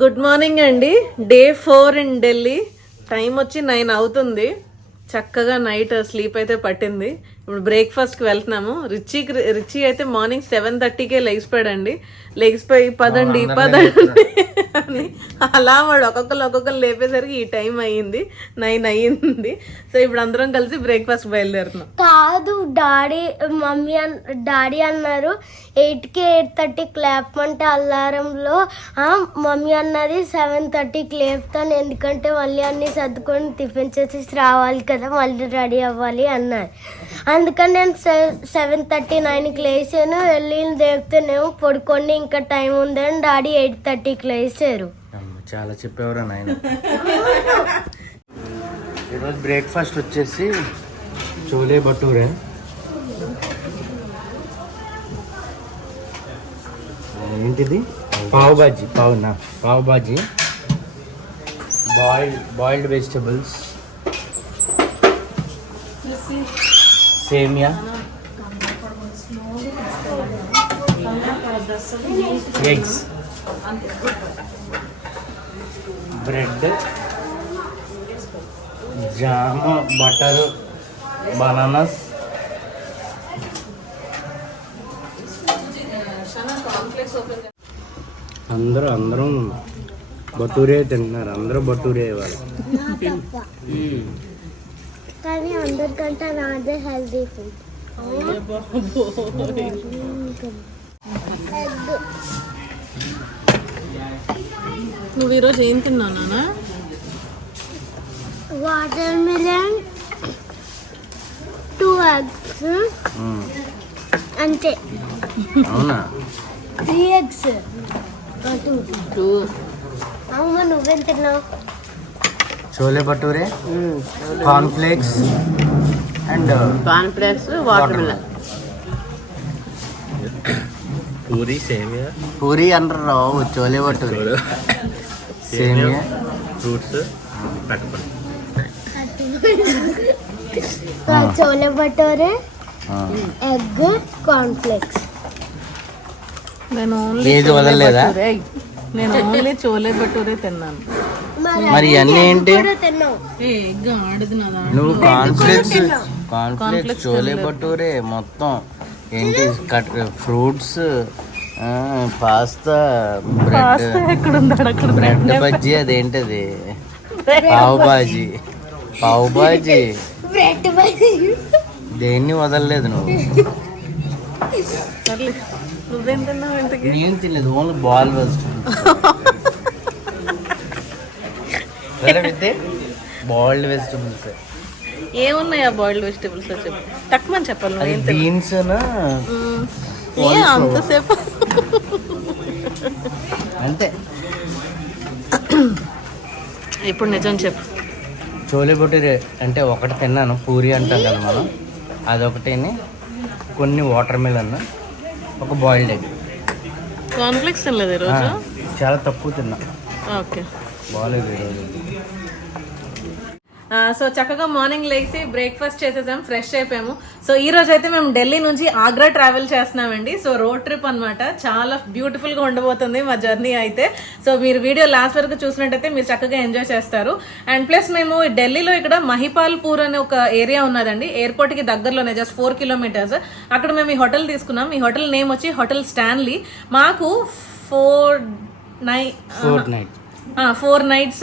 Good morning అండి. Day 4 in Delhi. Time వచ్చి 9 అవుతుంది. చక్కగా నైట్ స్లీప్ అయితే పట్టింది. ఇప్పుడు బ్రేక్ఫాస్ట్కి వెళ్తున్నాము. రిచి అయితే మార్నింగ్ 7:30కే లెగిసిపోయాడండి. లెగిసిపోయి పదండి అని అలా వాడు ఒక్కొక్కరు లేపేసరికి ఈ టైం అయ్యింది, 9 అయ్యింది. సో ఇప్పుడు అందరం కలిసి బ్రేక్ఫాస్ట్ బయలుదేరుతున్నాం. కాదు డాడీ అన్నారు 8కి 8:30కి లేపమంటే అలారంలో మమ్మీ అన్నది 7:30కి లేపుతాను, ఎందుకంటే మళ్ళీ అన్ని సర్దుకొని టిఫిన్ చేసి రావాలి కదా, మళ్ళీ రెడీ అవ్వాలి అన్నారు. అందుకని నేను 7:39కి లేచాను. వెళ్ళి లేపుతేనేమో పడుకోండి ఇంకా టైం ఉందని డాడీ 8:30కి లేచారు. చాలా చెప్పేవారా నాయన. ఈరోజు బ్రేక్ఫాస్ట్ వచ్చేసి చోలే భటూరే, ఏంటిది పావ్ బాజీ, బాయిల్డ్ వెజిటబుల్స్, సేమియా, ఎగ్స్, బ్రెడ్, జామ, బటర్, బనానాస్, అందరం బటూరే తింటున్నారు. అందరూ బటూరే ఇవ్వాలి కానీ అందరికంటే నాదే హెల్దీ ఫుడ్. నువ్వు ఈరోజు ఏం తిన్నావు నాన్న? వాటర్ మిలన్, 2 eggs అంతే. అవునా? 3 eggs. 2. అమ్మ నువ్వేం తిన్నావు? Chole bhature, corn flakes and water melon. Puri సేమియా, పూరి అంటారు రావు, చోలే భటూరే, సేమియా, fruits, chole bhature, egg, corn flakes. నేను ఓన్లీ చోలే భటూరే తిన్నాను. మరి అన్నీ ఏంటి? ఎగ్ ఆడదు నాదా. నువ్వు కార్న్ ఫ్లేక్స్, చోలే భటూరే మొత్తం ఏంటి, ఫ్రూట్స్, పాస్తా, బ్రెడ్ బజ్జీ, అదేంటది పావ్ బాజీ, దేన్ని వదలలేదు నువ్వు. నువ్వేం తిన్నావు ఇంతకి? నేను తినలేదు, ఓన్లీ బాల్ బాయిల్డ్ వెజిటబుల్స్. ఏమున్నాయా బాయిల్డ్ వెజిటబుల్స్ చెప్పు, తక్కువని చెప్పాలి. బీన్స్ అంతసేపు అంతే. ఇప్పుడు నిజం చెప్పు. చోలే భటూరే అంటే ఒకటి తిన్నాను, పూరి అంటాం కదా మనం, అదొకటిని, కొన్ని వాటర్ మిలన్, ఒక బాయిల్డ్ ఎగ్. కాన్ఫ్లెక్స్ తినలేదు ఈరోజు? చాలా తక్కువ తిన్నా. ఓకే, బాగాలేదు ఈరోజు. సో చక్కగా మార్నింగ్ లేచి బ్రేక్ఫాస్ట్ చేసేసాం, ఫ్రెష్ అయిపోయాము. సో ఈ రోజు అయితే మేము ఢిల్లీ నుంచి ఆగ్రా ట్రావెల్ చేస్తున్నామండి. సో రోడ్ ట్రిప్ అనమాట. చాలా బ్యూటిఫుల్గా ఉండబోతుంది మా జర్నీ అయితే. సో మీరు వీడియో లాస్ట్ వరకు చూసినట్టయితే మీరు చక్కగా ఎంజాయ్ చేస్తారు. అండ్ ప్లస్ మేము ఢిల్లీలో ఇక్కడ మహిపాల్పూర్ అనే ఒక ఏరియా ఉన్నదండి, ఎయిర్పోర్ట్కి దగ్గరలోనే, జస్ట్ 4 kilometers. అక్కడ మేము ఈ హోటల్ తీసుకున్నాం. ఈ హోటల్ నేమ్ వచ్చి హోటల్ స్టాన్లీ. మాకు 4 nights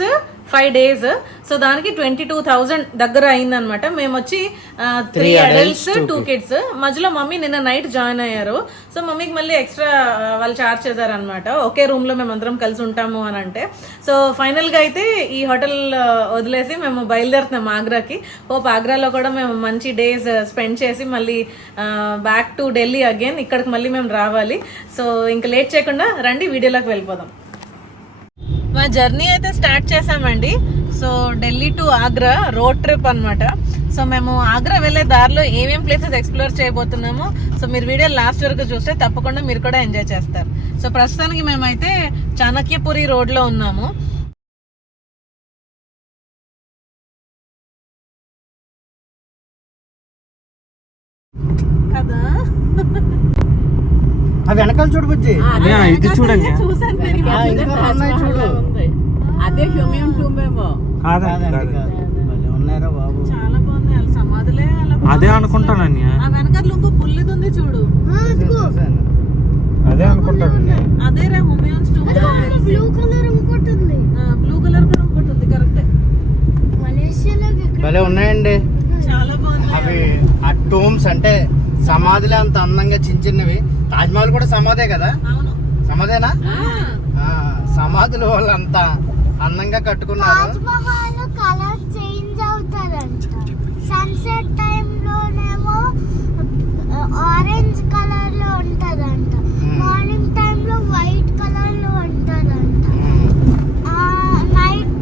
5 days. సో దానికి 22,000 దగ్గర అయిందనమాట. మేము వచ్చి 3 adults 2 kids. మధ్యలో మమ్మీ నిన్న నైట్ జాయిన్ అయ్యారు. సో మమ్మీకి మళ్ళీ ఎక్స్ట్రా వాళ్ళు చార్జ్ చేశారనమాట, ఒకే రూమ్లో మేము అందరం కలిసి ఉంటాము అని అంటే. సో ఫైనల్గా అయితే ఈ హోటల్ వదిలేసి మేము బయలుదేరుతున్నాం ఆగ్రాకి. హోప్ ఆగ్రాలో కూడా మేము మంచి డేస్ స్పెండ్ చేసి మళ్ళీ బ్యాక్ టు ఢిల్లీ అగైన్. ఇక్కడికి మళ్ళీ మేము రావాలి. సో ఇంకా లేట్ చేయకుండా రండి వీడియోలోకి వెళ్ళిపోదాం. మా జర్నీ అయితే స్టార్ట్ చేసామండి. So Delhi to Agra road trip అనమాట. సో మేము ఆగ్రా వెళ్ళే దారిలో ఏమేం ప్లేసెస్ ఎక్స్ప్లోర్ చేయబోతున్నామో సో మీరు వీడియో లాస్ట్ వరకు చూస్తే తప్పకుండా మీరు కూడా ఎంజాయ్ చేస్తారు. సో ప్రస్తుతానికి మేమైతే చాణక్యపురి రోడ్లో ఉన్నాము. కదా వెనకాల చూడబుజ్జి, ఇది చూడండి, చూసాను. ఇదే హ్యూమన్ టూమ్ ఏమో. కాదండి కాదు. భలే ఉన్నారా బాబు. చాలా బాగుంది. వాళ్ళ సమాధులే అలా అదే అనుకుంటాను అన్నయ్య. ఆ వెనకాల ఇంకో బుల్లిది ఉంది చూడు. అదే అనుకుంటాను అదేరా హ్యూమన్స్ టూమ్. బ్లూ కలర్ ఇంకోటి ఉంది. బ్లూ కలర్ కూడా ఇంకోటి ఉంది. కరెక్టే. మలేషియాలో భలే ఉన్నాయండి చాలా బాగుంది. అవి. ఆ టూమ్స్ అంటే సమాధులే అంత అందంగా చిన్న చిన్నవి. తాజ్మహల్ కూడా సమాధే కదా. అవును. సమాధేనా? సమాధులు వాళ్ళు అంత అందంగా కట్టుకున్నారు. తాజ్మహల్ కలర్ చేంజ్ అవుతారంట. సన్సెట్ టైం లోనేమో ఆరెంజ్ కలర్ లో ఉంటదంట. మార్నింగ్ టైం లో వైట్ కలర్ లో ఉంటదంట. నైట్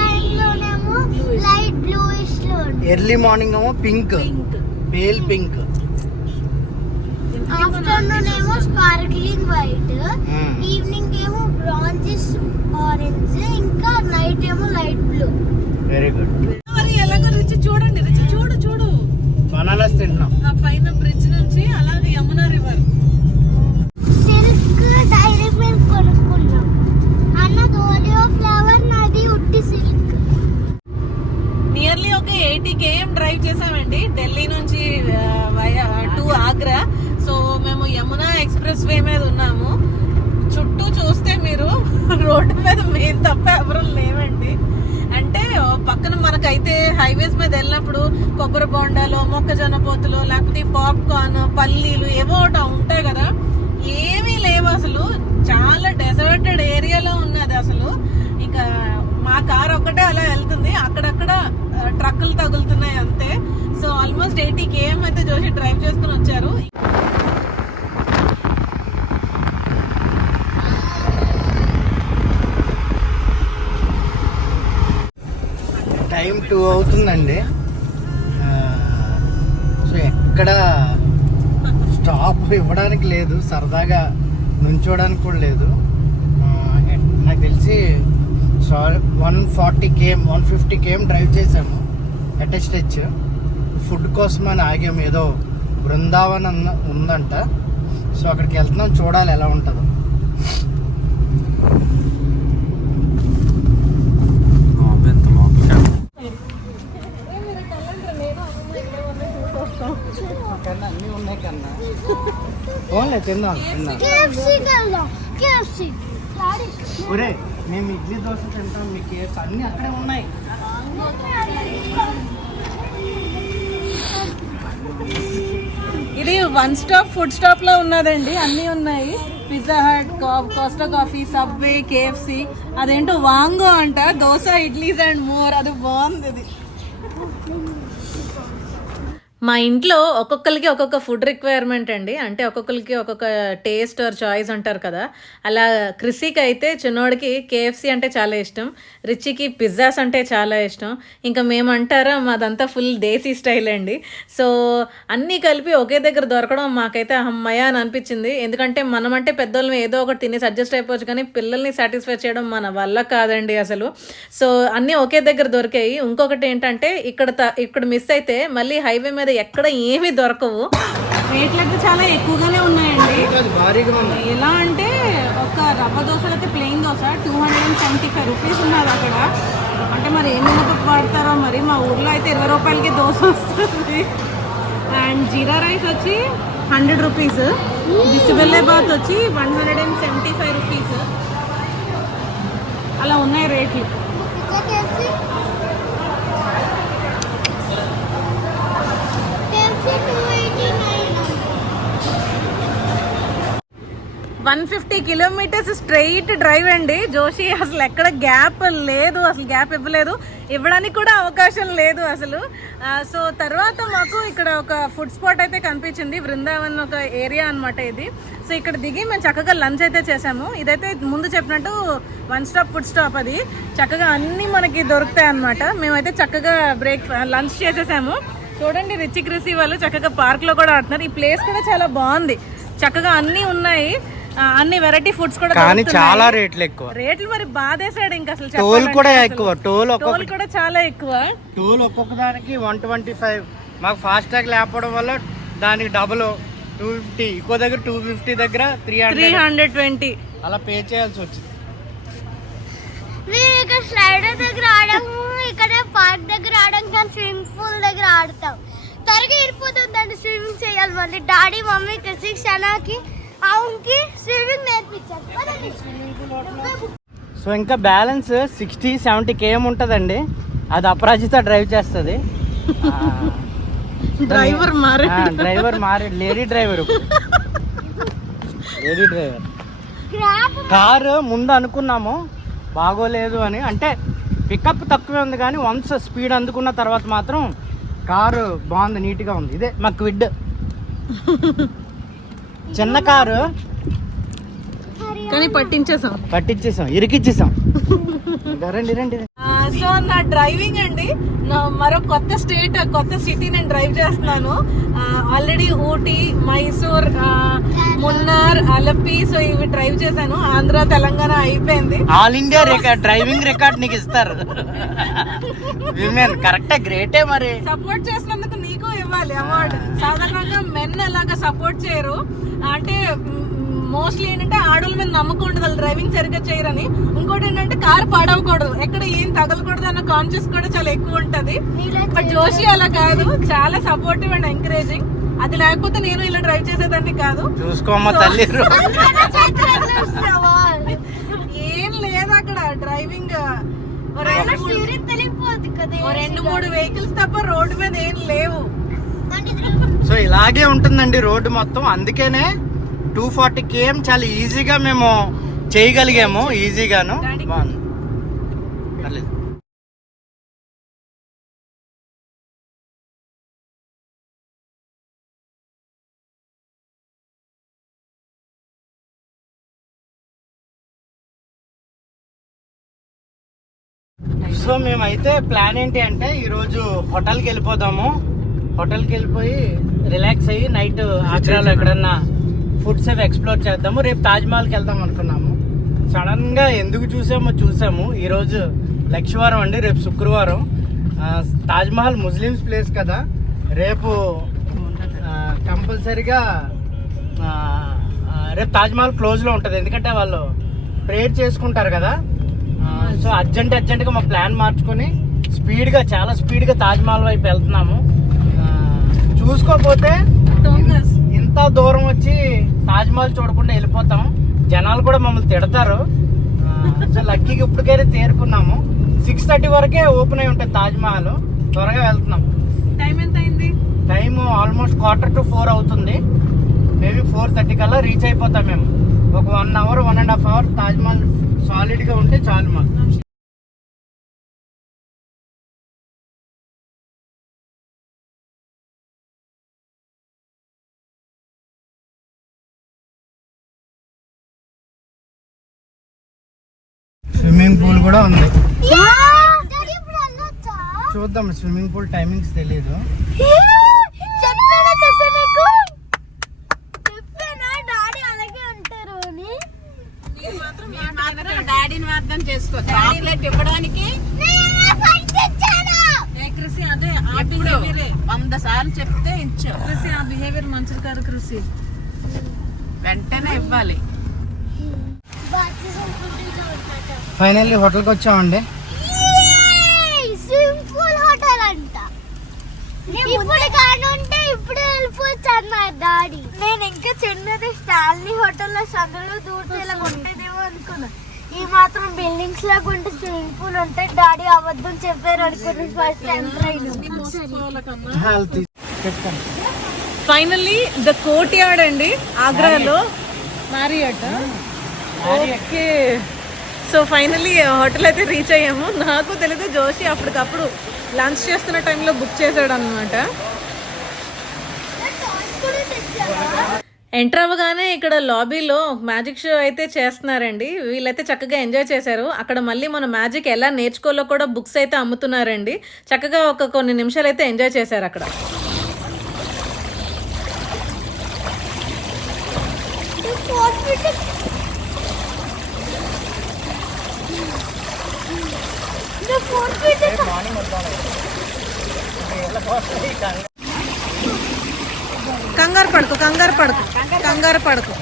టైం లోనేమో లైట్ బ్లూయిష్ లో ఉంటుంది. ఎర్లీ మార్నింగ్ ఏమో పింక్, పేల్ పింక్. ఆఫ్టర్నూన్ ఏమో స్పార్క్లింగ్ వైట్, ఈవినింగ్ ఏమో బ్రాంజిష్ ఆరెంజ్, ఇంకా నైట్ ఏమో లైట్ బ్లూ. Very good. మరి ఎలాగో రుచి చూడండి. రుచి చూడు చూడు. బనానాస్ తింటున్నాం. ఆ పైన బ్రిడ్జ్ నుంచి అలాగే Yamuna river. Silk Dairy Milk కొనుక్కున్నాం. అన్నది ఓలియో ఫ్లేవర్, నాది ఉట్టి సిల్క్. నియర్లీ ఒక 80 km డ్రైవ్ చేసామండి ఢిల్లీ నుంచి టు ఆగ్రా. సో మేము యమునా ఎక్స్ప్రెస్ వే మీద ఉన్నాము. చుట్టూ చూస్తే మీరు రోడ్డు మీద మేము తప్ప ఎవరు లేవండి. అంటే పక్కన మనకైతే హైవేస్ మీద వెళ్ళినప్పుడు కొబ్బరి బొండాలు, మొక్కజొన్న పొత్తులు, లేకపోతే పాప్కార్న్, పల్లీలు ఏవో ఒకటి ఉంటాయి కదా. ఏమీ లేవు అసలు. చాలా డెజర్టెడ్ ఏరియాలో ఉన్నది అసలు. ఇంకా మా కార్ ఒక్కటే అలా వెళ్తుంది. అక్కడక్కడ ట్రక్కులు తగులుతున్నాయి అంతే. సో ఆల్మోస్ట్ 80 km అయితే జోషి డ్రైవ్ చేసుకుని వచ్చారు. టైం 2 అవుతుందండి. సో ఎక్కడ స్టాప్ ఇవ్వడానికి లేదు, సరదాగా నుంచోడానికి కూడా లేదు. నాకు తెలిసి 140 km 150 km డ్రైవ్ చేసాము అటెస్టెచ్. ఫుడ్ కోసం అని ఆగాము. ఏదో బృందావన్ ఉందంట. సో అక్కడికి వెళ్తున్నాం, చూడాలి ఎలా ఉంటుందో. అన్నీ ఉన్నాయి కన్నా. ఓన్లే తిందాం. ఒరే మేము ఇడ్లీ దోశ తింటాం, మీ కేఫ్స్ అన్నీ అక్కడే ఉన్నాయి. ఇది 1 స్టాప్ ఫుడ్ స్టాప్ లో ఉన్నదండి. అన్నీ ఉన్నాయి. Pizza Hut, Costa Coffee, Subway, KFC. అదేంటో వాంగో అంట. Dosa, idlis and more. అది బాగుంది. ఇది మా ఇంట్లో ఒక్కొక్కరికి ఒక్కొక్క ఫుడ్ రిక్వైర్మెంట్ అండి. అంటే ఒక్కొక్కరికి ఒక్కొక్క టేస్ట్ ఆర్ చాయిస్ అంటారు కదా. అలా క్రిస్సీకి అయితే చిన్నోడికి కేఎఫ్సి అంటే చాలా ఇష్టం, రిచికి పిజ్జాస్ అంటే చాలా ఇష్టం. ఇంకా మేమంటారా మాదంతా ఫుల్ దేశీ స్టైల్ అండి. సో అన్నీ కలిపి ఒకే దగ్గర దొరకడం మాకైతే అమ్మయ్య అని అనిపించింది. ఎందుకంటే మనమంటే పెద్దోళ్ళని ఏదో ఒకటి తినేసి అడ్జస్ట్ అయిపోవచ్చు, కానీ పిల్లల్ని సాటిస్ఫై చేయడం మన వల్ల కాదండి అసలు. సో అన్నీ ఒకే దగ్గర దొరికాయి. ఇంకొకటి ఏంటంటే ఇక్కడ మిస్ అయితే మళ్ళీ హైవే మీద ఎక్కడ ఏమీ దొరకవు. రేట్లు అయితే చాలా ఎక్కువగానే ఉన్నాయండి. ఎలా అంటే ఒక రవ్వ దోశలు అయితే ప్లెయిన్ దోశ 275 రూపీస్ ఉన్నది అక్కడ. అంటే మరి ఏం మినపప్పు వాడతారో మరి. మా ఊర్లో అయితే 20 రూపాయలకి దోశ వస్తుంది. అండ్ జీరా రైస్ వచ్చి 100 రూపీస్. బిసిబెల్లెబాత్ వచ్చి 175 రూపీస్. అలా ఉన్నాయి రేట్లు. 150 కిలోమీటర్స్ స్ట్రైట్ డ్రైవ్ అండి జోషి. అసలు ఎక్కడ గ్యాప్ లేదు, అసలు గ్యాప్ ఇవ్వలేదు, ఇవ్వడానికి కూడా అవకాశం లేదు అసలు. సో తర్వాత మాకు ఇక్కడ ఒక ఫుడ్ స్పాట్ అయితే కనిపించింది. బృందావన్ ఒక ఏరియా అనమాట ఇది. సో ఇక్కడ దిగి మేము చక్కగా లంచ్ అయితే చేసాము. ఇదైతే ముందు చెప్పినట్టు 1 స్టాప్ ఫుడ్ స్టాప్. అది చక్కగా అన్నీ మనకి దొరుకుతాయి అనమాట. మేమైతే చక్కగా లంచ్ చేసేసాము. చూడండి రిచి క్రిసి వాళ్ళు చక్కగా పార్క్లో కూడా ఆడుతున్నారు. ఈ ప్లేస్ కూడా చాలా బాగుంది. చక్కగా అన్నీ ఉన్నాయి, అన్ని వెరైటీ ఫుడ్స్ కూడా. కానీ చాలా రేట్లు ఎక్కువ. రేట్లు మరి బాధేసాడు ఇంకా అసలు. టోల్ కూడా ఎక్కువ. టోల్ కూడా చాలా ఎక్కువ. టోల్ ఒక్కొక్క దానికి 125. మాకు ఫాస్ట్ ట్యాగ్ లేకపోవడం వల్ల దానికి డబుల్ 250. ఇంకో దగ్గర 250 దగ్గర 320 అలా పే చేయాల్సి వచ్చింది. మేము ఇక్కడ స్లైడర్ దగ్గర ఆడము, ఇక్కడ పార్క్ దగ్గర ఆడడం, కానీ స్విమ్మింగ్ పూల్ దగ్గర ఆడతాం. త్వరగా వెళ్ళిపోతుందండి స్విమ్మింగ్ చేయాలి. మళ్ళీ డాడీ మమ్మీ కృషిక్ షనాకి అవునికి స్విమ్మింగ్ నేర్పించారు. సో ఇంకా బ్యాలెన్స్ 60-70 km ఉంటుందండి. అది అపరాజిత డ్రైవ్ చేస్తుంది. డ్రైవర్ మారాడు, లేడీ డ్రైవర్. కారు ముందు అనుకున్నాము బాగోలేదు అని, అంటే పికప్ తక్కువే ఉంది కానీ వన్స్ స్పీడ్ అందుకున్న తర్వాత మాత్రం కారు బాగుంది, నీట్గా ఉంది. ఇదే మా క్విడ్, చిన్న కారు కానీ పట్టించేసాం, ఇరికిచ్చేసాం. రండి రండి. సో నా డ్రైవింగ్ అండి, మరో కొత్త స్టేట్, కొత్త సిటీ నేను డ్రైవ్ చేస్తున్నాను. ఆల్రెడీ ఊటీ, మైసూర్, మున్నార్, అలపి, సో ఇవి డ్రైవ్ చేశాను. ఆంధ్ర, తెలంగాణ అయిపోయింది. ఆల్ ఇండియా డ్రైవింగ్ రికార్డ్ నీకు ఇస్తారు. విమెన్ కరెక్టే, గ్రేటే. మరి సపోర్ట్ చేసినందుకు నీకు ఇవ్వాలి అవార్డు. సాధారణంగా మెన్ అలాగా సపోర్ట్ చేయరు, అంటే మోస్ట్లీ ఏంటంటే ఆడోళ్ళ మీద నమ్మకం ఉండదు, వాళ్ళు డ్రైవింగ్ సరిగ్గా చేయరని. ఇంకోటి ఏంటంటే కార్ పాడవకూడదు, ఎక్కడ ఏం తగలకూడదు అన్న కాన్షియస్ కూడా చాలా ఎక్కువ ఉంటది. బట్ జోషి అలా కాదు, చాలా సపోర్టివ్ అండ్ ఎంకరేజింగ్. అది లేకపోతే నేను ఇలా డ్రైవ్ చేసేదాన్ని కాదు. చూసుకోమ్మా తల్లి. ఏం లేదు అక్కడ డ్రైవింగ్, 2-3 వెహికల్స్ తప్ప రోడ్డు మీద ఏం లేవు. సో ఇలాగే ఉంటుందండి రోడ్డు మొత్తం. అందుకనే 240 km చాలా ఈజీగా మేము చేయగలిగాము, ఈజీగాను. పర్లేదు. సో మేమైతే ప్లాన్ ఏంటి అంటే ఈరోజు హోటల్కి వెళ్ళిపోదాము. హోటల్కి వెళ్ళిపోయి రిలాక్స్ అయ్యి నైట్ ఆగ్రాలో ఎక్కడన్నా ఫుడ్స్ అవి ఎక్స్ప్లోర్ చేద్దాము. రేపు తాజ్మహల్కి వెళ్దాం అనుకున్నాము. సడన్గా ఎందుకు చూసాము. ఈరోజు లక్షవారం అండి, రేపు శుక్రవారం. తాజ్మహల్ ముస్లిమ్స్ ప్లేస్ కదా, రేపు కంపల్సరీగా రేపు తాజ్మహల్ క్లోజ్లో ఉంటుంది, ఎందుకంటే వాళ్ళు ప్రేయర్ చేసుకుంటారు కదా. సో అర్జెంట్గా మా ప్లాన్ మార్చుకొని చాలా స్పీడ్గా తాజ్మహల్ వైపు వెళ్తున్నాము. చూసుకోకపోతే ఇంత దూరం వచ్చి తాజ్మహల్ చూడకుండా వెళ్ళిపోతాం, జనాలు కూడా మమ్మల్ని తిడతారు. సో లక్కీగా ఇప్పటికైతే తేరుకున్నాము. 6:30 వరకే ఓపెన్ అయి ఉంటుంది తాజ్మహల్. త్వరగా వెళ్తున్నాం. టైం ఎంత అయింది? టైం ఆల్మోస్ట్ 3:45 అవుతుంది. మేబీ 4:30 కల్లా రీచ్ అయిపోతాం మేము. ఒక 1 అవర్ 1.5 అవర్ తాజ్మహల్ సాలిడ్గా ఉంటే చాలు మాకు. స్విమ్మింగ్ పూల్ కూడా ఉంది, చూద్దాం. స్విమ్మింగ్ పూల్ టైమింగ్స్ తెలియదు. డాడీని అర్థం చేసుకో, చాక్లెట్ ఇవ్వడానికి అదే 100 సార్లు చెప్తే ఇచ్చా. కృషి ఆ బిహేవియర్ మంచిది కాదు కృషి, వెంటనే ఇవ్వాలి. ఫైనల్లీ హోటల్కి వచ్చామండి. స్విమ్మింగ్ పూల్ హోటల్ అంట. ఇప్పుడు వెళ్ళిపోవచ్చు అన్నారు డాడీ. నేను ఇంకా చిన్నది స్టాన్లీ హోటల్లో సందులో దూరితే ఇలా ఉండేదేమో అనుకున్నా. ఈ మాత్రం బిల్డింగ్స్ లాగా ఉంటే స్విమ్మింగ్ పూల్ ఉంటాయి. డాడీ అబద్ధం చెప్పారు అనుకుని ఫస్ట్ ఎంటర్ చెప్తాను. ఫైనల్లీ ద కోర్ట్ యార్డ్ అండి, ఆగ్రాలో Marriott. Okay, so finally hotel అయితే రీచ్ అయ్యాము. నాకు తెలీదు, జోషి అప్పటికప్పుడు లంచ్ చేస్తున్న టైంలో బుక్ చేశాడు అనమాట. ఎంటర్ అవ్వగానే ఇక్కడ లాబీలో మ్యాజిక్ షో అయితే చేస్తున్నారండి. వీళ్ళైతే చక్కగా ఎంజాయ్ చేశారు. అక్కడ మళ్ళీ మన మ్యాజిక్ ఎలా నేర్చుకోవాలో కూడా బుక్స్ అయితే అమ్ముతున్నారండి. చక్కగా కొన్ని నిమిషాలు అయితే ఎంజాయ్ చేశారు అక్కడ. కంగారు పడుకు.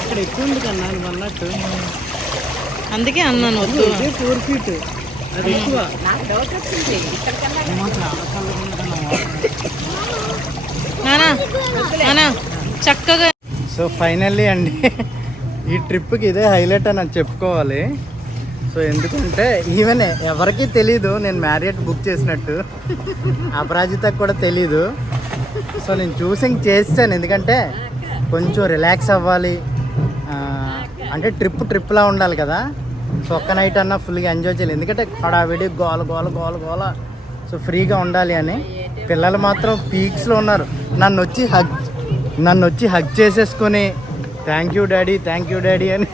ఇక్కడ ఎక్కువ ఉంది కన్నా నువ్వు అన్నట్టు. అందుకే అన్నాను వద్దు. 4 feet అది ఎక్కువ. నానా నానా చక్కగా. సో ఫైనల్లీ అండి ఈ ట్రిప్కి ఇదే హైలైట్ అని నేను చెప్పుకోవాలి. సో ఎందుకంటే ఈవెన్ ఎవరికీ తెలీదు నేను మ్యారియట్ బుక్ చేసినట్టు, అపరాజితకు కూడా తెలీదు. సో నేను చూసింగ్ చేస్తాను ఎందుకంటే కొంచెం రిలాక్స్ అవ్వాలి, అంటే ట్రిప్లా ఉండాలి కదా. సో ఒక్క నైట్ అన్నా ఫుల్గా ఎంజాయ్ చేయాలి, ఎందుకంటే హడావిడి గోల గోల గోల గోల. సో ఫ్రీగా ఉండాలి అని. పిల్లలు మాత్రం పీక్స్లో ఉన్నారు. నన్ను వచ్చి హగ్ చేసేసుకొని థ్యాంక్ యూ డాడీ అని.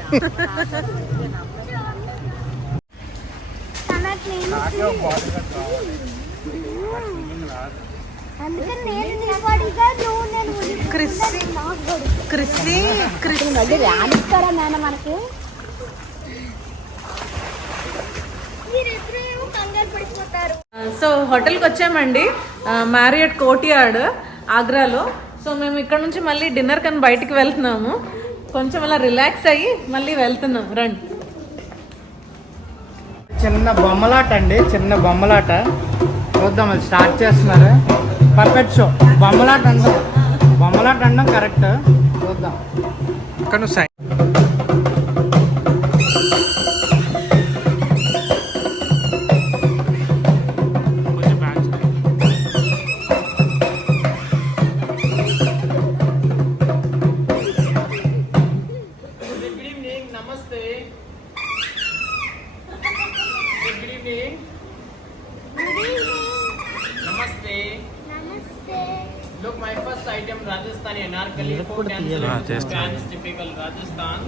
సో హోటల్కి వచ్చామండి, మ్యారియట్ కోర్ట్యార్డ్ ఆగ్రాలో. సో మేము ఇక్కడ నుంచి మళ్ళీ డిన్నర్ కని బయటికి వెళ్తున్నాము. కొంచెం అలా రిలాక్స్ అయ్యి మళ్ళీ వెళ్తున్నాం. రండి. చిన్న బొమ్మలాట అండి, చిన్న బొమ్మలాట చూద్దాం. అది స్టార్ట్ చేస్తున్నారు. Perfect show. బొమ్మలాట అనడం కరెక్ట్. చూద్దాం. Look, my first item Rajasthani Anarkali folk dance, typical Rajasthan.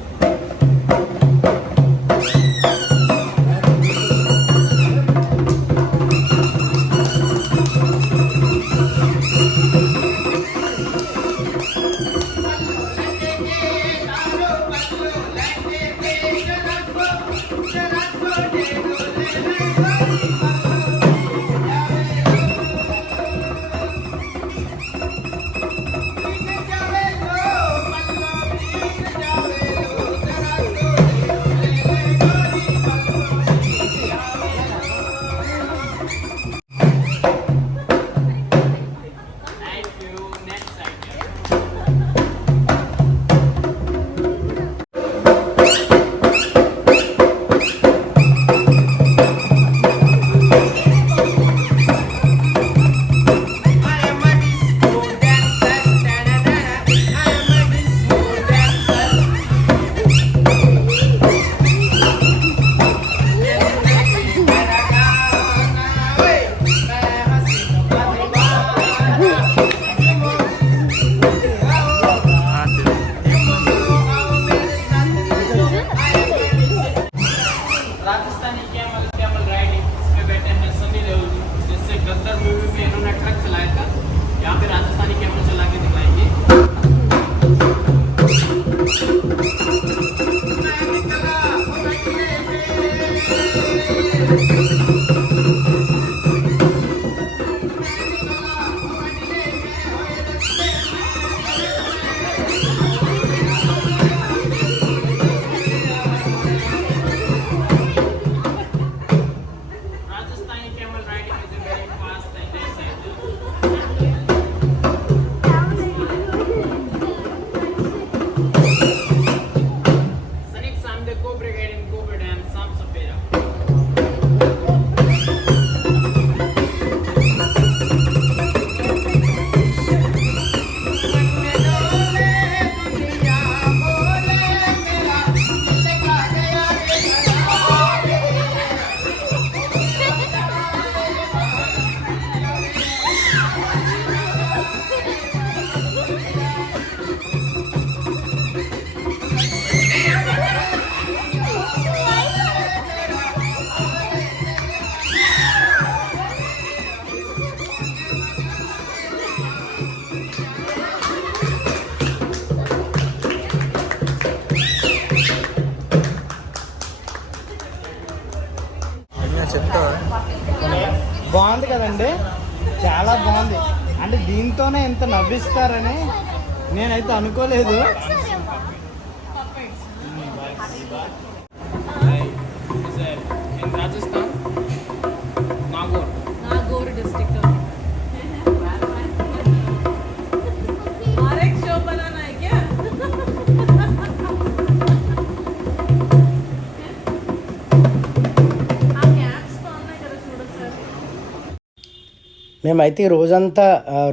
బాగుంది కదండి, చాలా బాగుంది. అంటే దీంతోనే ఎంత నవ్విస్తారని నేనైతే అనుకోలేదు. राजस्थान नागौर डिस्ट्रिक्ट और एक शो बनाना है क्या? हाँ कैप्स कौन है करो छोड़ो सर. మేమైతే ఈ రోజంతా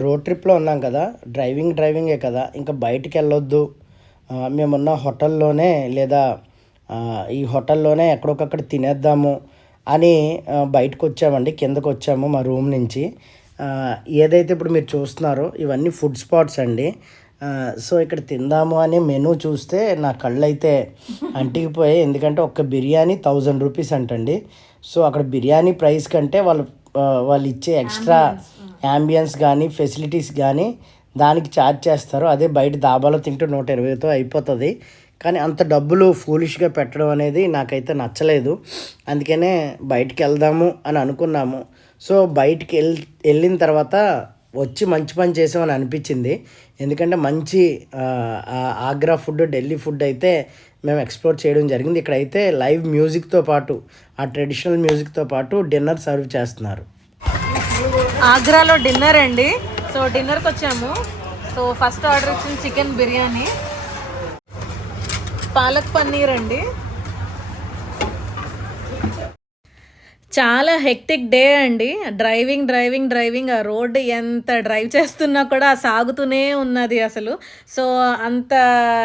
రోడ్ ట్రిప్లో ఉన్నాం కదా, డ్రైవింగే కదా, ఇంకా బయటికి వెళ్ళొద్దు, మేమున్న హోటల్లోనే లేదా ఈ హోటల్లోనే ఎక్కడొకక్కడ తినేద్దాము అని బయటకు వచ్చామండి. కిందకు వచ్చాము మా రూమ్ నుంచి. ఏదైతే ఇప్పుడు మీరు చూస్తున్నారో ఇవన్నీ ఫుడ్ స్పాట్స్ అండి. సో ఇక్కడ తిందాము అని మెనూ చూస్తే నా కళ్ళు అయితే అంటికిపోయాయి. ఎందుకంటే ఒక్క బిర్యానీ 1000 రూపీస్ అంటండి. సో అక్కడ బిర్యానీ ప్రైస్ కంటే వాళ్ళు ఇచ్చే ఎక్స్ట్రా యాంబియన్స్ కానీ ఫెసిలిటీస్ కానీ దానికి ఛార్జ్ చేస్తారు. అదే బయట దాబాలో తింటూ 120తో అయిపోతుంది. కానీ అంత డబ్బులు ఫూలిష్గా పెట్టడం అనేది నాకైతే నచ్చలేదు. అందుకనే బయటికి వెళ్దాము అని అనుకున్నాము. సో బయటికి వెళ్ళిన తర్వాత వచ్చి మంచి పని చేసామని అనిపించింది. ఎందుకంటే మంచి ఆగ్రా ఫుడ్, ఢిల్లీ ఫుడ్ అయితే మేము ఎక్స్ప్లోర్ చేయడం జరిగింది. ఇక్కడైతే లైవ్ మ్యూజిక్తో పాటు ఆ ట్రెడిషనల్ మ్యూజిక్తో పాటు డిన్నర్ సర్వ్ చేస్తున్నారు. ఆగ్రాలో డిన్నర్ అండి. సో డిన్నర్కి వచ్చాము. సో ఫస్ట్ ఆర్డర్ ఇచ్చిన చికెన్ బిర్యానీ, పాలక్ పన్నీర్ అండి. చాలా హెక్టిక్ డే అండి. డ్రైవింగ్ ఆ రోడ్డు ఎంత డ్రైవ్ చేస్తున్నా కూడా సాగుతూనే ఉన్నది అసలు. సో అంత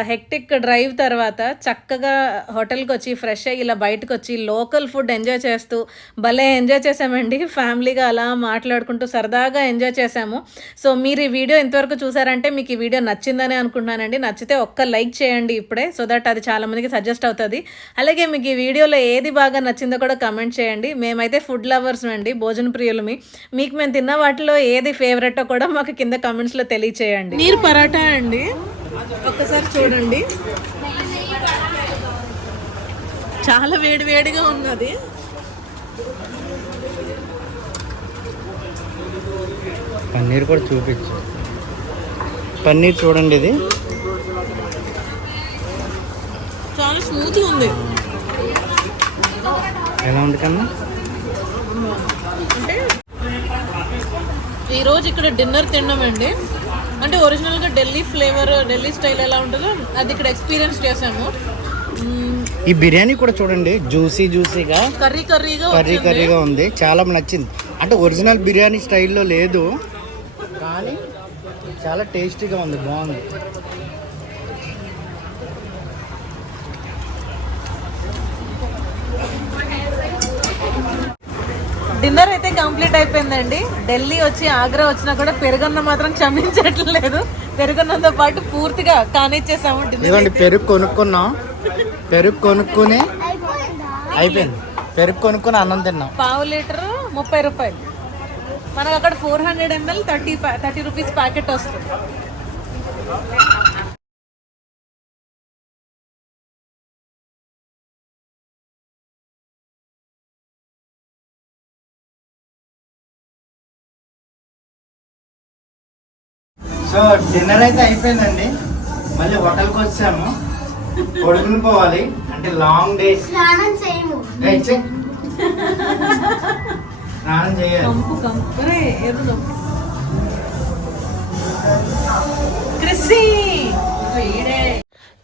హెక్టిక్ డ్రైవ్ తర్వాత చక్కగా హోటల్కి వచ్చి ఫ్రెష్ అయ్యి ఇలా బయటకు వచ్చి లోకల్ ఫుడ్ ఎంజాయ్ చేస్తూ భలే ఎంజాయ్ చేసామండి. ఫ్యామిలీగా అలా మాట్లాడుకుంటూ సరదాగా ఎంజాయ్ చేసాము. సో మీరు ఈ వీడియో ఇంతవరకు చూసారంటే మీకు ఈ వీడియో నచ్చిందని అనుకుంటున్నానండి. నచ్చితే ఒక్క లైక్ చేయండి ఇప్పుడే, సో దట్ అది చాలామందికి సజెస్ట్ అవుతుంది. అలాగే మీకు ఈ వీడియోలో ఏది బాగా నచ్చిందో కూడా కమెంట్ చేయండి. మేమైతే ఫుడ్ లవర్స్ అండి, భోజన ప్రియులమి. మీకు మేము తిన్న వాటిలో ఏది ఫేవరెటో కూడా మాకు కింద కమెంట్స్లో తెలియచేయండి. నీరు పరాటా అండి, ఒక్కసారి చూడండి, చాలా వేడిగా ఉన్నది. పన్నీర్ కూడా చూపించు. పన్నీర్ చూడండి, ఇది చాలా స్మూత్గా ఉంది. ఎలా ఉంది కన్నా? అంటే ఈరోజు ఇక్కడ డిన్నర్ తిన్నామండి. అంటే ఒరిజినల్గా ఢిల్లీ ఫ్లేవర్, ఢిల్లీ స్టైల్ ఎలా ఉంటుందో అది ఇక్కడ ఎక్స్పీరియన్స్ చేసాము. ఈ బిర్యానీ కూడా చూడండి, జ్యూసీగా కర్రీగా ఉంది. చాలా నచ్చింది. అంటే ఒరిజినల్ బిర్యానీ స్టైల్లో లేదు, కానీ చాలా టేస్టీగా ఉంది, బాగుంది. డిన్నర్ అయితే కంప్లీట్ అయిపోయిందండి. ఢిల్లీ వచ్చి ఆగ్రా వచ్చినా కూడా పెరుగన్నం మాత్రం క్షమించట్లేదు. పెరుగన్నంతో పాటు పూర్తిగా కానిచ్చేసాము. ఇదిగోండి, పెరుగు కొనుక్కున్నాం. పెరుగు కొనుక్కుని అయిపోయింది. పెరుగు కొనుక్కుని అన్నం తిన్నాం. పావు లీటర్ 30 రూపాయలు. మనకు అక్కడ 400 ml 30 రూపీస్ ప్యాకెట్ వస్తుంది. సో డిన్నర్ అయితే అయిపోయిందండి. మళ్ళీ హోటల్కి వచ్చాము. కొడుకుని పోవాలి అంటే లాంగ్ డేస్. స్నానం చేయము. స్నానం చేయాలి.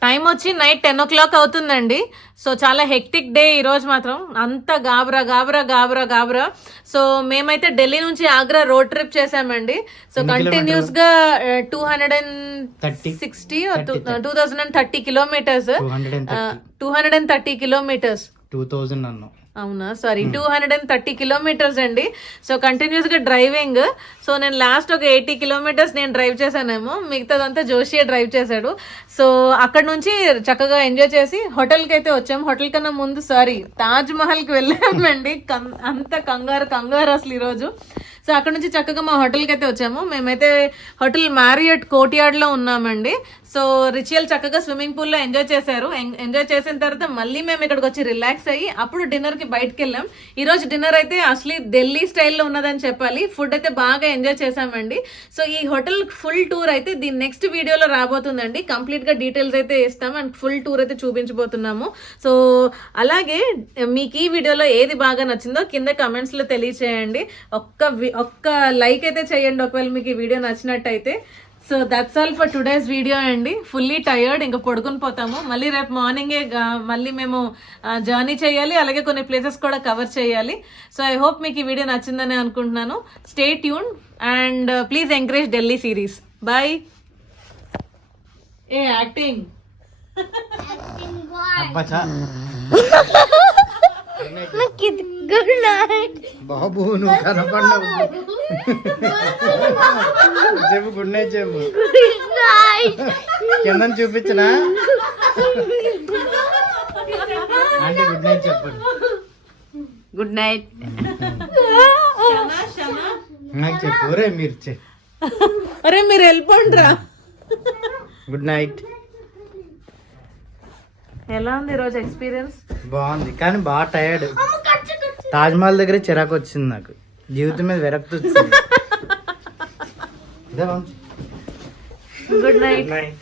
టైం వచ్చి నైట్ 10 o'clock అవుతుందండి. సో చాలా హెక్టిక్ డే ఈరోజు మాత్రం. అంత గాబరా. సో మేమైతే ఢిల్లీ నుంచి ఆగ్రా రోడ్ ట్రిప్ చేసామండి. సో కంటిన్యూస్ గా 2030 కిలోమీటర్స్ 230 కిలోమీటర్స్ 2000 అన్నాం. అవునా, సారీ, 230 కిలోమీటర్స్ అండి. సో కంటిన్యూస్ గా డ్రైవింగ్. సో నేను లాస్ట్ ఒక 80 కిలోమీటర్స్ నేను డ్రైవ్ చేశానేమో, మిగతాదంతా జోషియే డ్రైవ్ చేశాడు. సో అక్కడ నుంచి చక్కగా ఎంజాయ్ చేసి హోటల్కి అయితే వచ్చాము. హోటల్ కన్నా ముందు తాజ్ మహల్కి వెళ్ళామండి. అంత కంగారు అసలు ఈరోజు. సో అక్కడ నుంచి చక్కగా మా హోటల్కి అయితే వచ్చాము. మేమైతే హోటల్ మ్యారియట్ కోర్ట్యార్డ్ లో ఉన్నామండి. సో రిచువల్ చక్కగా స్విమ్మింగ్ పూల్ లో ఎంజాయ్ చేశారు. ఎంజాయ్ చేసిన తర్వాత మళ్ళీ మేము ఇక్కడికి వచ్చి రిలాక్స్ అయ్యి అప్పుడు డిన్నర్ కి బయటకు వెళ్ళాం. ఈ రోజు డిన్నర్ అయితే అసలు ఢిల్లీ స్టైల్లో ఉన్నదని చెప్పాలి. ఫుడ్ అయితే బాగా ఎంజాయ్ చేసామండి. సో ఈ హోటల్ ఫుల్ టూర్ అయితే దీని నెక్స్ట్ వీడియోలో రాబోతుందండి. కంప్లీట్ గా డీటెయిల్స్ అయితే ఇస్తాం అండ్ ఫుల్ టూర్ అయితే చూపించబోతున్నాము. సో అలాగే మీకు ఈ వీడియోలో ఏది బాగా నచ్చిందో కింద కమెంట్స్ లో తెలియచేయండి. ఒక్క లైక్ అయితే చేయండి ఒకవేళ మీకు ఈ వీడియో నచ్చినట్టయితే. So that's all for today's video అండి. ఫుల్లీ టయర్డ్, ఇంకా పడుకుని పోతాము. మళ్ళీ రేపు మార్నింగే మళ్ళీ మేము జర్నీ చేయాలి, అలాగే కొన్ని ప్లేసెస్ కూడా కవర్ చేయాలి. సో ఐ హోప్ మీకు ఈ వీడియో నచ్చిందని అనుకుంటున్నాను. Stay tune and please encourage Delhi series. Bye. ఏ యాక్టింగ్ గుడ్ నైట్ బాబు, నువ్వు కనపడినావు. చెప్పు గుడ్ నైట్ చెప్పు. గుడ్ నైట్ కింద చూపించనా అంటే గుడ్ నైట్ చెప్పండి. Good night. నాకు చెప్పు రే మీరు అరే మీరు వెళ్ళిపోండి రా. Good night. ఎలా ఉంది ఈరోజు ఎక్స్పీరియన్స్? బాగుంది కానీ బాగా టైర్డ్. తాజ్మహల్ దగ్గర చిరాకు వచ్చింది నాకు. జీవితం మీద విరక్తి వచ్చింది. Good night. Good night.